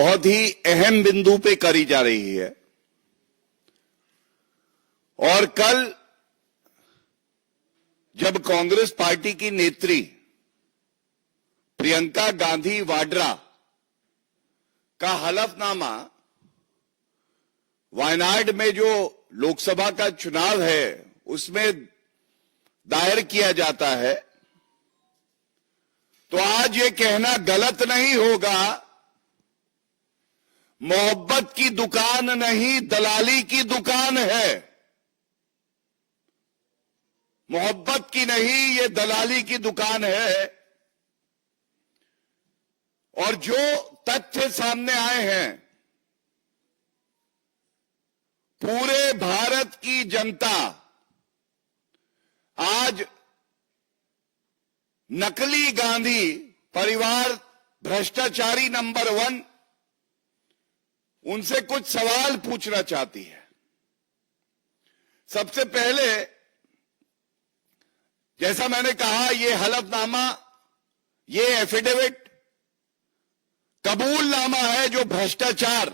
बहुत ही अहम बिंदु पे करी जा रही है। और कल जब कांग्रेस पार्टी की नेत्री प्रियंका गांधी वाड्रा का हलफनामा वायनाड में जो लोकसभा का चुनाव है उसमें दायर किया जाता है, तो आज ये कहना गलत नहीं होगा, मोहब्बत की दुकान नहीं दलाली की दुकान है। मोहब्बत की नहीं, ये दलाली की दुकान है। और जो तथ्य सामने आए हैं, पूरे भारत की जनता आज नकली गांधी परिवार भ्रष्टाचारी नंबर 1 उनसे कुछ सवाल पूछना चाहती है। सबसे पहले, जैसा मैंने कहा, ये हलफनामा, ये एफिडेविट कबूलनामा है जो भ्रष्टाचार,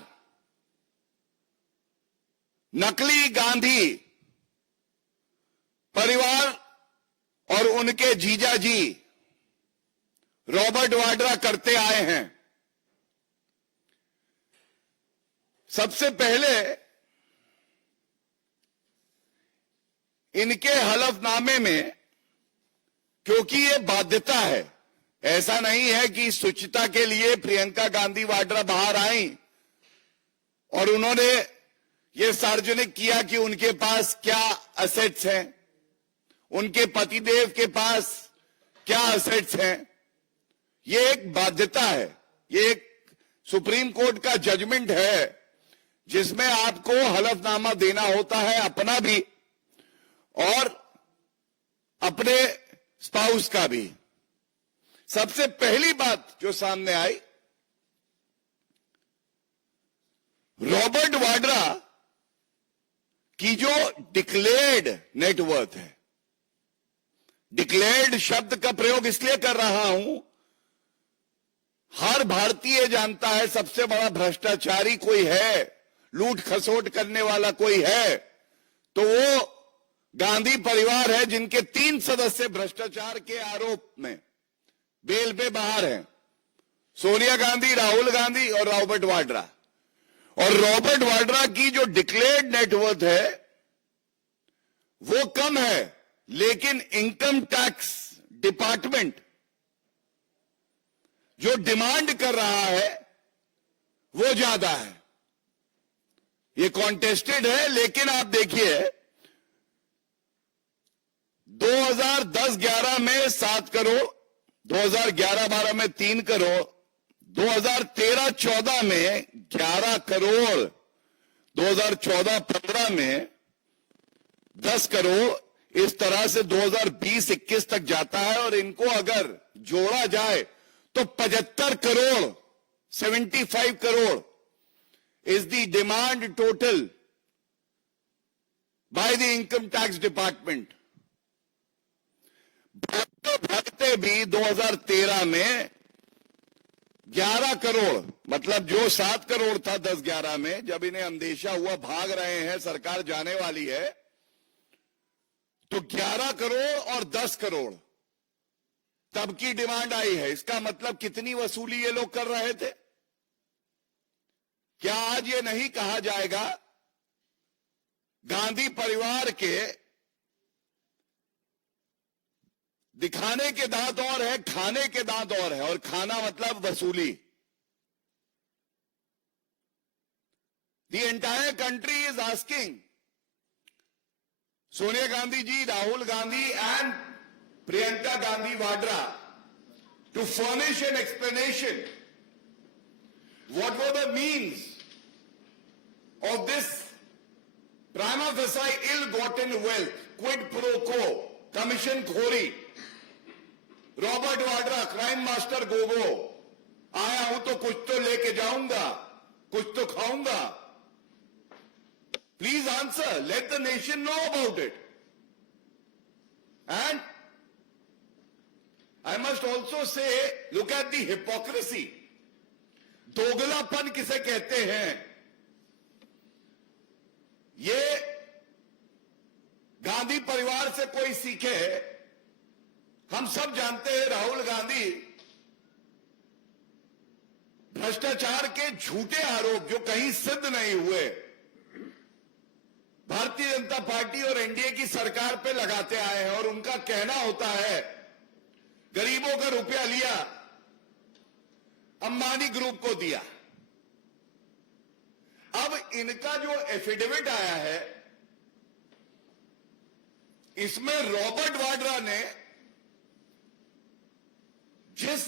नकली गांधी परिवार और उनके जीजाजी रॉबर्ट वाड्रा करते आए हैं। सबसे पहले इनके हलफनामे में, क्योंकि ये बाध्यता है, ऐसा नहीं है कि शुचिता के लिए प्रियंका गांधी वाड्रा बाहर आई और उन्होंने ये सार्वजनिक किया कि उनके पास क्या असेट्स हैं, उनके पतिदेव के पास क्या असेट्स हैं। ये एक बाध्यता है, ये एक सुप्रीम कोर्ट का जजमेंट है जिसमें आपको हलफनामा देना होता है, अपना भी और अपने स्पाउस का भी। सबसे पहली बात जो सामने आई, रॉबर्ट वाड्रा की जो डिक्लेयर्ड नेटवर्थ है, डिक्लेयर्ड शब्द का प्रयोग इसलिए कर रहा हूं, हर भारतीय जानता है सबसे बड़ा भ्रष्टाचारी कोई है, लूट खसोट करने वाला कोई है, तो वो गांधी परिवार है, जिनके 3 सदस्य भ्रष्टाचार के आरोप में बेल पे बाहर हैं, सोनिया गांधी, राहुल गांधी और रॉबर्ट वाड्रा। और रॉबर्ट वाड्रा की जो डिक्लेयर्ड नेटवर्थ है वो कम है, लेकिन इनकम टैक्स डिपार्टमेंट जो डिमांड कर रहा है वो ज्यादा है। ये कॉन्टेस्टेड है, लेकिन आप देखिए 2010-11 में 7 करोड़, 2011-12 में 3 करोड़, 2013-14 में 11 करोड़, 2014-15 में 10 करोड़, इस तरह से 2020-21 तक जाता है। और इनको अगर जोड़ा जाए तो 75 crore, 75 crore is the demand total by the income tax department। भागते भी 2013 में 11 करोड़, मतलब जो 7 करोड़ था 10-11 में, जब इन्हें अंदेशा हुआ भाग रहे हैं, सरकार जाने वाली है, तो 11 करोड़ और 10 करोड़ तब की डिमांड आई है। इसका मतलब कितनी वसूली ये लोग कर रहे थे? क्या आज ये नहीं कहा जाएगा गांधी परिवार के दिखाने के दांत और है, खाने के दांत और है, और खाना मतलब वसूली। The entire country is asking Sonia Gandhi ji, Rahul Gandhi and Priyanka Gandhi Vadra to furnish an explanation. What were the means of this prima facie ill-gotten wealth, quid pro quo, commission khori? Robert Vadra, crime master Gogo, आया हूं तो कुछ तो लेके जाऊंगा, कुछ तो खाऊंगा। Please answer, let the nation know about it. And I must also say, look at the hypocrisy. दोगलापन किसे कहते हैं, ये गांधी परिवार से कोई सीखे। हम सब जानते हैं राहुल गांधी भ्रष्टाचार के झूठे आरोप जो कहीं सिद्ध नहीं हुए भारतीय जनता पार्टी और एनडीए की सरकार पे लगाते आए हैं, और उनका कहना होता है गरीबों का रुपया लिया, अंबानी ग्रुप को दिया। अब इनका जो एफिडेविट आया है, इसमें रॉबर्ट वाड्रा ने जिस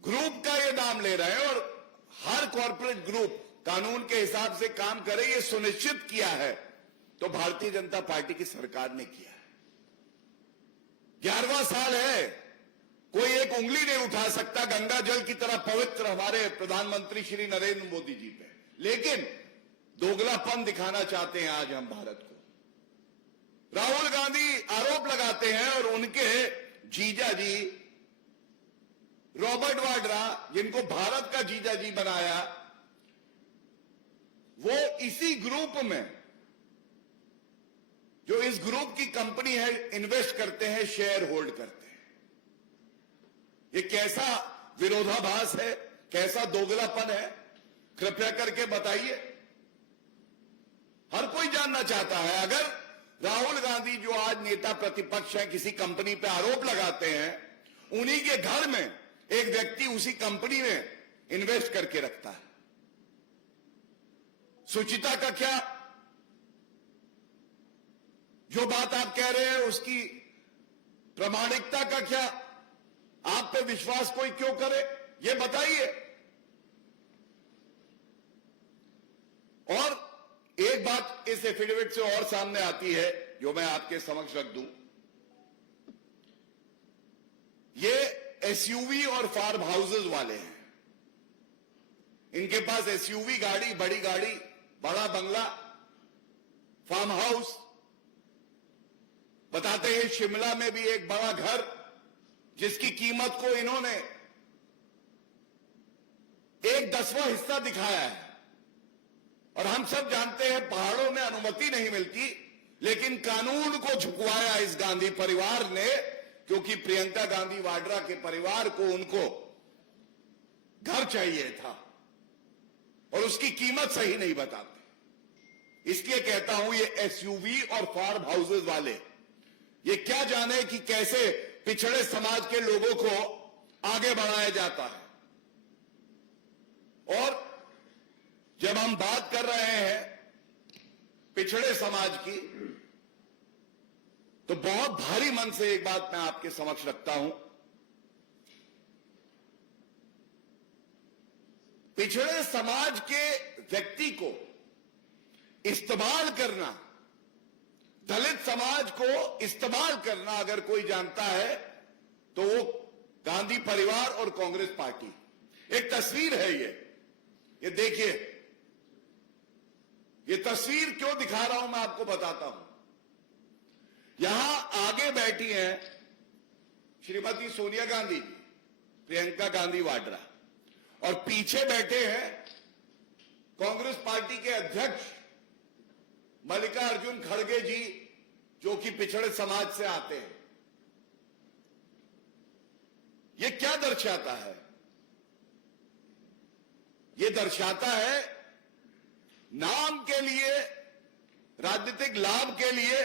ग्रुप का ये नाम ले रहे हैं, और हर कॉर्पोरेट ग्रुप कानून के हिसाब से काम करे, ये सुनिश्चित किया है, तो भारतीय जनता पार्टी की सरकार ने किया है। 11वां साल है, कोई एक उंगली नहीं उठा सकता गंगा जल की तरह पवित्र हमारे प्रधानमंत्री श्री नरेंद्र मोदी जी पे, लेकिन दोगलापन दिखाना चाहते हैं आज हम भारत को। राहुल गांधी आरोप लगाते हैं और उनके जीजा जी रॉबर्ट वाड्रा, जिनको भारत का जीजा जी बनाया, वो इसी ग्रुप में, जो इस ग्रुप की कंपनी है, इन्वेस्ट करते हैं, शेयर होल्ड करते हैं। ये कैसा विरोधाभास है, कैसा दोगलापन है, कृपया करके बताइए। हर कोई जानना चाहता है। अगर राहुल गांधी जो आज नेता प्रतिपक्ष है, किसी कंपनी पे आरोप लगाते हैं, उन्हीं के घर में एक व्यक्ति उसी कंपनी में इन्वेस्ट करके रखता है। सुचिता का क्या, जो बात आप कह रहे हैं उसकी प्रामाणिकता का क्या, आप पे विश्वास कोई क्यों करे, ये बताइए। और एक बात इस एफिडेविट से और सामने आती है जो मैं आपके समक्ष रख दूं। ये एसयूवी और फार्म हाउसेज वाले हैं। इनके पास एसयूवी गाड़ी, बड़ी गाड़ी, बड़ा बंगला, फार्म हाउस, बताते हैं शिमला में भी एक बड़ा घर जिसकी कीमत को इन्होंने 1/10वां हिस्सा दिखाया है। और हम सब जानते हैं पहाड़ों में अनुमति नहीं मिलती, लेकिन कानून को झुकवाया इस गांधी परिवार ने, क्योंकि प्रियंका गांधी वाड्रा के परिवार को, उनको घर चाहिए था और उसकी कीमत सही नहीं बताते। इसलिए कहता हूं ये एसयूवी और फार्म हाउसेज वाले ये क्या जाने कि कैसे पिछड़े समाज के लोगों को आगे बढ़ाया जाता है। और जब हम बात कर रहे हैं पिछड़े समाज की, तो बहुत भारी मन से एक बात मैं आपके समक्ष रखता हूं। पिछड़े समाज के व्यक्ति को इस्तेमाल करना, दलित समाज को इस्तेमाल करना अगर कोई जानता है तो वो गांधी परिवार और कांग्रेस पार्टी। एक तस्वीर है ये देखिए। ये तस्वीर क्यों दिखा रहा हूं मैं आपको बताता हूं। यहां आगे बैठी हैं श्रीमती सोनिया गांधी जी, प्रियंका गांधी वाड्रा, और पीछे बैठे हैं कांग्रेस पार्टी के अध्यक्ष मल्लिकार्जुन खड़गे जी, जो कि पिछड़े समाज से आते हैं। ये क्या दर्शाता है? ये दर्शाता है नाम के लिए, राजनीतिक लाभ के लिए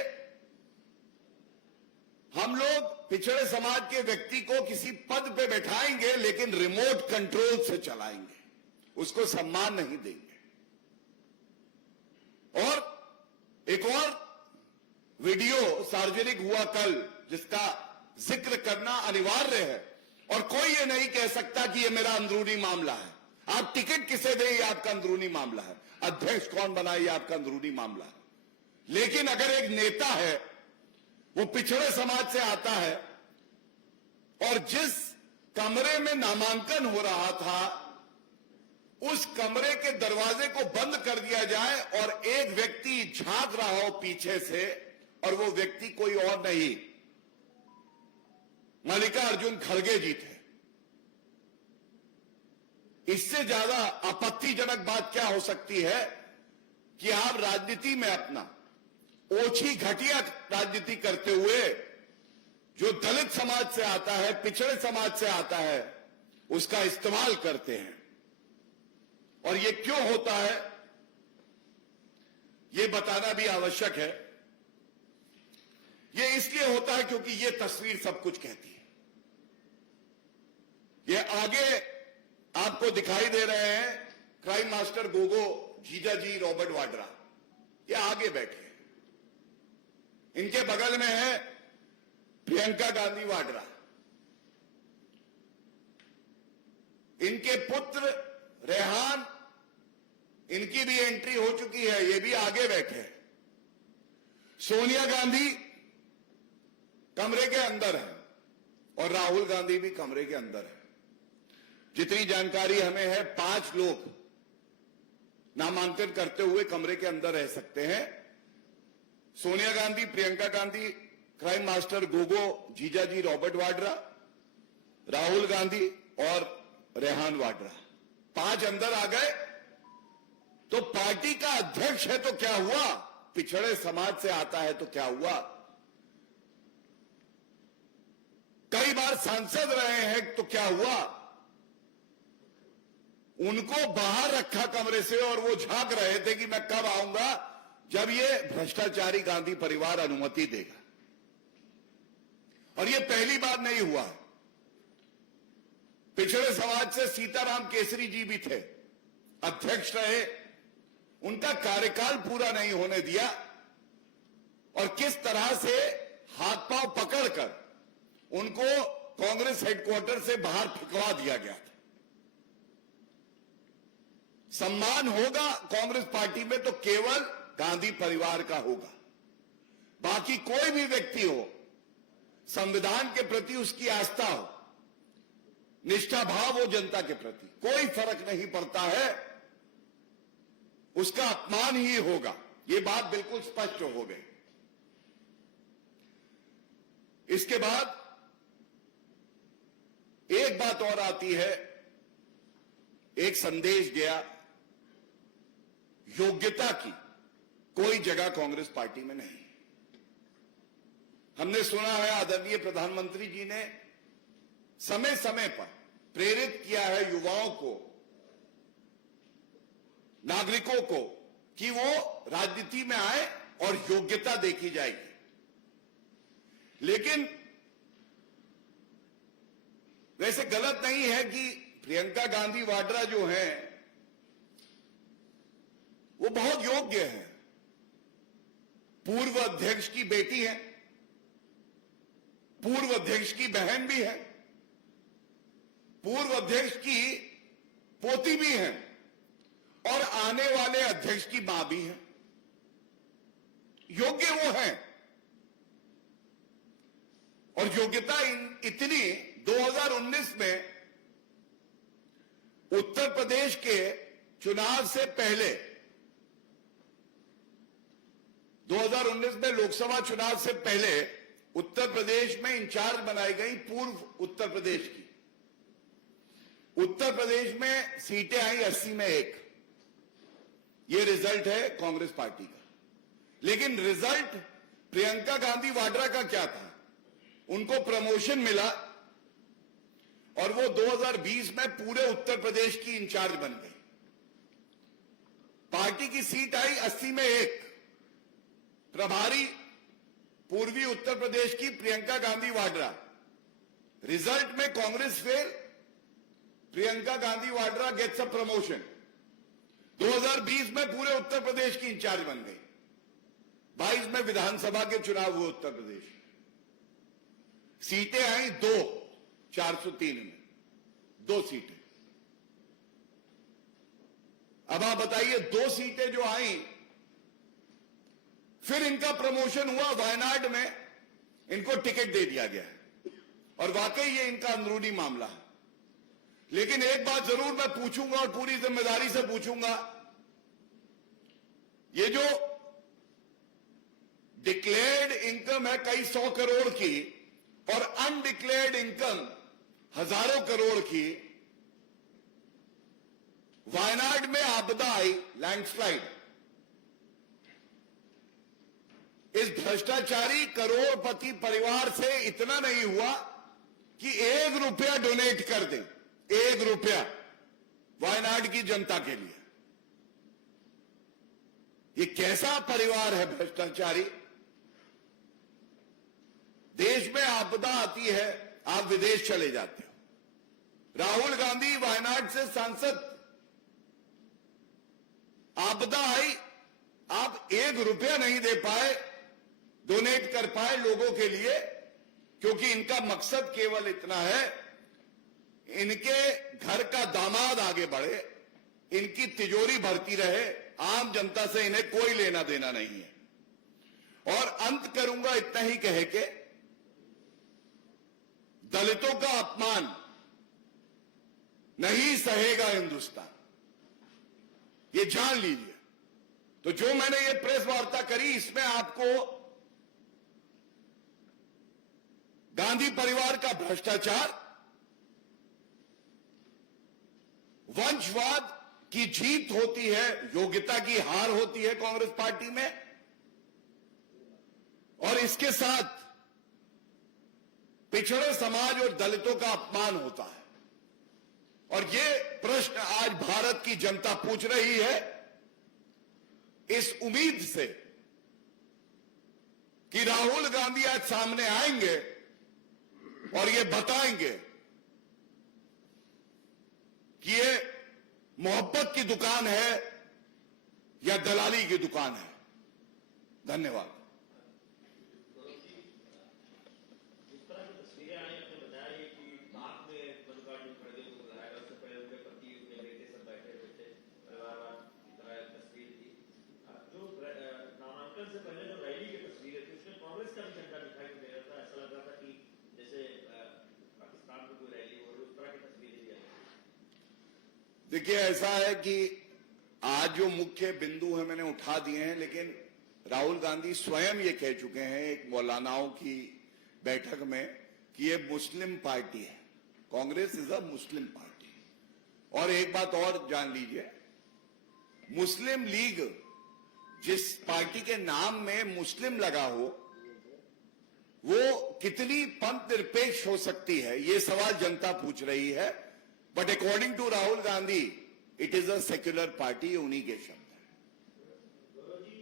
हम लोग पिछड़े समाज के व्यक्ति को किसी पद पे बैठाएंगे, लेकिन रिमोट कंट्रोल से चलाएंगे, उसको सम्मान नहीं देंगे। और एक और वीडियो सार्वजनिक हुआ कल, जिसका जिक्र करना अनिवार्य है, और कोई ये नहीं कह सकता कि ये मेरा अंदरूनी मामला है। आप टिकट किसे दें, ये आपका अंदरूनी मामला है। अध्यक्ष कौन बनाए, ये आपका अंदरूनी मामला है। लेकिन अगर एक नेता है, वो पिछड़े समाज से आता है, और जिस कमरे में नामांकन हो रहा था, उस कमरे के दरवाजे को बंद कर दिया जाए और एक व्यक्ति झांक रहा हो पीछे से, और वो व्यक्ति कोई और नहीं, मल्लिकार्जुन खड़गे जी थे। इससे ज्यादा आपत्तिजनक बात क्या हो सकती है कि आप राजनीति में अपना ओछी घटिया राजनीति करते हुए जो दलित समाज से आता है, पिछड़े समाज से आता है, उसका इस्तेमाल करते हैं। और ये क्यों होता है, ये बताना भी आवश्यक है। ये इसलिए होता है क्योंकि ये तस्वीर सब कुछ कहती है। ये आगे आपको दिखाई दे रहे हैं क्राइम मास्टर गोगो जीजाजी रॉबर्ट वाड्रा, ये आगे बैठे हैं। इनके बगल में है प्रियंका गांधी वाड्रा, इनके पुत्र रेहान, इनकी भी एंट्री हो चुकी है, ये भी आगे बैठे हैं। सोनिया गांधी कमरे के अंदर है और राहुल गांधी भी कमरे के अंदर है। जितनी जानकारी हमें है 5 लोग नामांकन करते हुए कमरे के अंदर रह सकते हैं। सोनिया गांधी, प्रियंका गांधी, क्राइम मास्टर गोगो जीजाजी रॉबर्ट वाड्रा, राहुल गांधी और रेहान वाड्रा, 5 अंदर आ गए। तो पार्टी का अध्यक्ष है तो क्या हुआ, पिछड़े समाज से आता है तो क्या हुआ, कई बार सांसद रहे हैं तो क्या हुआ, उनको बाहर रखा कमरे से और वो झांक रहे थे कि मैं कब आऊंगा जब ये भ्रष्टाचारी गांधी परिवार अनुमति देगा। और ये पहली बार नहीं हुआ। पिछड़े समाज से सीताराम केसरी जी भी थे, अध्यक्ष रहे, उनका कार्यकाल पूरा नहीं होने दिया और किस तरह से हाथ पांव पकड़कर उनको कांग्रेस हेडक्वार्टर से बाहर फेंकवा दिया गया था। सम्मान होगा कांग्रेस पार्टी में तो केवल गांधी परिवार का होगा। बाकी कोई भी व्यक्ति हो, संविधान के प्रति उसकी आस्था हो, निष्ठा भाव हो जनता के प्रति, कोई फर्क नहीं पड़ता है, उसका अपमान ही होगा। ये बात बिल्कुल स्पष्ट हो गई। इसके बाद एक बात और आती है, एक संदेश गया, योग्यता की कोई जगह कांग्रेस पार्टी में नहीं। हमने सुना है आदरणीय प्रधानमंत्री जी ने समय समय पर प्रेरित किया है युवाओं को, नागरिकों को, कि वो राजनीति में आए और योग्यता देखी जाएगी। लेकिन वैसे गलत नहीं है कि प्रियंका गांधी वाड्रा जो हैं वो बहुत योग्य हैं, पूर्व अध्यक्ष की बेटी है, पूर्व अध्यक्ष की बहन भी है, पूर्व अध्यक्ष की पोती भी है और आने वाले अध्यक्ष की मां भी है। योग्य वो है। और योग्यता इतनी 2019 में उत्तर प्रदेश के चुनाव से पहले, 2019 में लोकसभा चुनाव से पहले उत्तर प्रदेश में इंचार्ज बनाई गई पूर्व उत्तर प्रदेश की। उत्तर प्रदेश में सीटें आई 80 में 1। ये रिजल्ट है कांग्रेस पार्टी का। लेकिन रिजल्ट प्रियंका गांधी वाड्रा का क्या था? उनको प्रमोशन मिला और वो 2020 में पूरे उत्तर प्रदेश की इंचार्ज बन गई। पार्टी की सीट आई 80 में 1। प्रभारी पूर्वी उत्तर प्रदेश की प्रियंका गांधी वाड्रा। रिजल्ट में Congress fail, Priyanka Gandhi Vadra gets a promotion. 2020 में पूरे उत्तर प्रदेश की इंचार्ज बन गई। 22 में विधानसभा के चुनाव हुए उत्तर प्रदेश, सीटें आई 2, 403 में 2 सीटें। अब आप बताइए, 2 सीटें जो आई, फिर इनका प्रमोशन हुआ वायनाड में, इनको टिकट दे दिया गया है और वाकई ये इनका अंदरूनी मामला है। लेकिन एक बात जरूर मैं पूछूंगा और पूरी जिम्मेदारी से पूछूंगा, ये जो डिक्लेयर्ड इनकम है कई 100 करोड़ की और अनडिक्लेयर्ड इनकम हजारों करोड़ की, वायनाड में आपदा आई, लैंडस्लाइड, इस भ्रष्टाचारी करोड़पति परिवार से इतना नहीं हुआ कि 1 रुपया डोनेट कर दे, 1 रुपया वायनाड की जनता के लिए। ये कैसा परिवार है भ्रष्टाचारी? देश में आपदा आती है, आप विदेश चले जाते हो। राहुल गांधी वायनाड से सांसद, आपदा आई, आप 1 रुपया नहीं दे पाए, डोनेट कर पाए लोगों के लिए, क्योंकि इनका मकसद केवल इतना है, इनके घर का दामाद आगे बढ़े, इनकी तिजोरी भरती रहे, आम जनता से इन्हें कोई लेना देना नहीं है। और अंत करूंगा इतना ही कह के, दलितों का अपमान नहीं सहेगा हिंदुस्तान, ये जान लीजिए। तो जो मैंने ये प्रेस वार्ता करी, इसमें आपको गांधी परिवार का भ्रष्टाचार, वंशवाद की जीत होती है, योग्यता की हार होती है कांग्रेस पार्टी में, और इसके साथ पिछड़े समाज और दलितों का अपमान होता है। और ये प्रश्न आज भारत की जनता पूछ रही है, इस उम्मीद से कि राहुल गांधी आज सामने आएंगे और ये बताएंगे कि ये मोहब्बत की दुकान है या दलाली की दुकान है। धन्यवाद। से पहले जो रैली की तस्वीर है, उसमें कांग्रेस का भी झंडा दिखाई दे रहा था। ऐसा लग रहा था कि जैसे पाकिस्तान में कोई रैली हो रही, उस तरह की तस्वीरें भी आई। देखिए, ऐसा है कि आज जो मुख्य बिंदु है मैंने उठा दिए हैं, लेकिन राहुल गांधी स्वयं ये कह चुके हैं एक मौलानाओं की बैठक में कि ये मुस्लिम पार्टी है, Congress is a Muslim party. और एक बात और जान लीजिए, मुस्लिम लीग जिस पार्टी के नाम में मुस्लिम लगा हो, वो कितनी पंथ निरपेक्ष हो सकती है, ये सवाल जनता पूछ रही है। But according to Rahul Gandhi it is a secular party, उन्हीं के शब्द है। गौरव जी,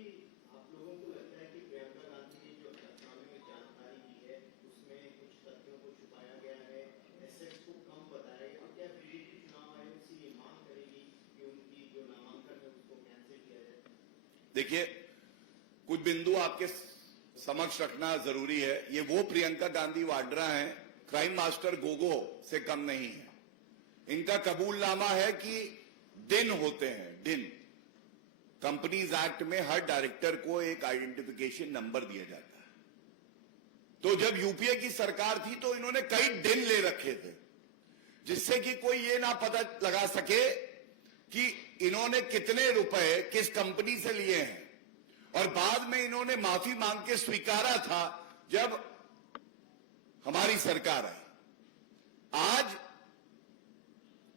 आप लोगों को लगता है कि प्रियंका गांधी ने जो हलफनामे में जानकारी दी है, उसमें कुछ तथ्यों को छुपाया गया है, एसेट्स को कम बताया, और क्या बीजेपी चुनाव आयोग से ये मांग करेगी कि उनकी जो नामांकन है उसको कैंसिल किया जाए? देखिए, कुछ बिंदु आपके समक्ष रखना जरूरी है। ये वो प्रियंका गांधी वाड्रा हैं, क्राइम मास्टर गोगो से कम नहीं है। इनका कबूलनामा है कि दिन होते हैं, दिन। कंपनीज एक्ट में हर डायरेक्टर को एक आइडेंटिफिकेशन नंबर दिया जाता है। तो जब यूपीए की सरकार थी तो इन्होंने कई दिन ले रखे थे, जिससे कि कोई ये ना पता लगा सके कि इन्होंने कितने रुपए किस कंपनी से लिए हैं। और बाद में इन्होंने माफी मांग के स्वीकारा था जब हमारी सरकार आई। आज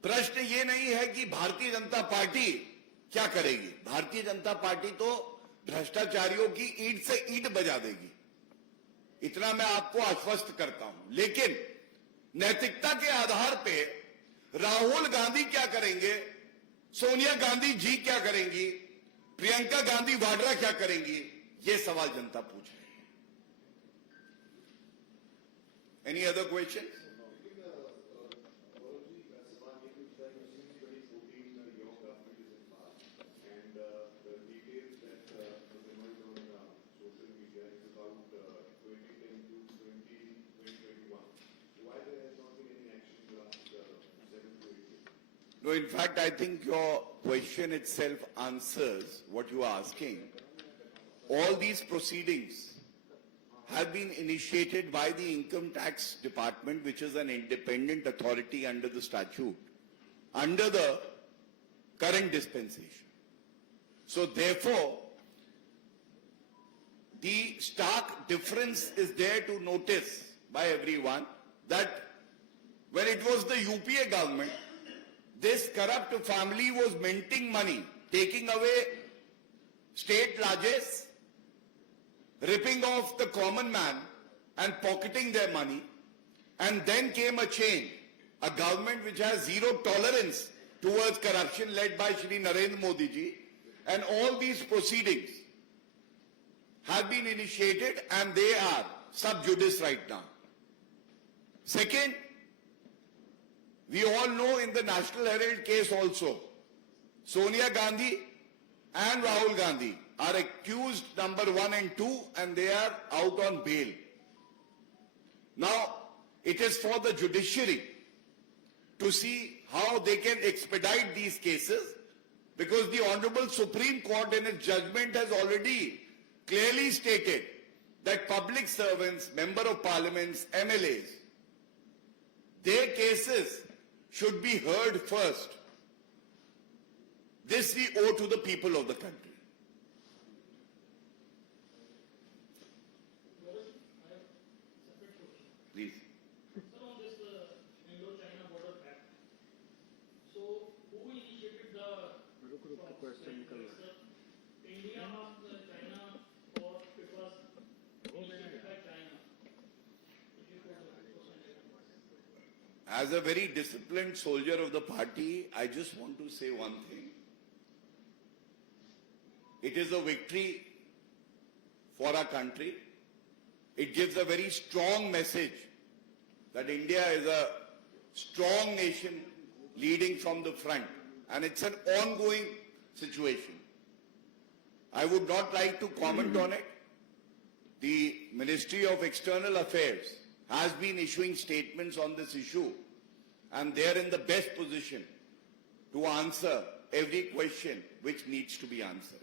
प्रश्न ये नहीं है कि भारतीय जनता पार्टी क्या करेगी। भारतीय जनता पार्टी तो भ्रष्टाचारियों की ईंट से ईंट बजा देगी, इतना मैं आपको आश्वस्त करता हूं। लेकिन नैतिकता के आधार पे राहुल गांधी क्या करेंगे, सोनिया गांधी जी क्या करेंगी, प्रियंका गांधी वाड्रा क्या करेंगी, ये सवाल जनता पूछ रही है। Any other question? No, in fact, I think your question itself answers what you are asking. All these proceedings have been initiated by the Income Tax Department, which is an independent authority under the statute, under the current dispensation. So therefore, the stark difference is there to notice by everyone that when it was the UPA government, this corrupt family was minting money, taking away state largesse, ripping off the common man and pocketing their money. And then came a change, a government which has zero tolerance towards corruption led by Shri Narendra Modi ji. And all these proceedings have been initiated and they are sub judice right now. Second, we all know in the National Herald case also, Sonia Gandhi and Rahul Gandhi are accused number 1 and 2 and they are out on bail. Now, it is for the judiciary to see how they can expedite these cases, because the Honorable Supreme Court in its judgment has already clearly stated that public servants, Member of Parliaments, MLAs, their cases should be heard first. This we owe to the people of the country. Please. Sir, on this Indo-China border pact, so who initiated the question? India asked China, or it was initiated by China? If you could As a very disciplined soldier of the party, I just want to say one thing. It is a victory for our country. It gives a very strong message that India is a strong nation leading from the front, and it's an ongoing situation. I would not like to comment on it. The Ministry of External Affairs has been issuing statements on this issue, and they are in the best position to answer every question which needs to be answered.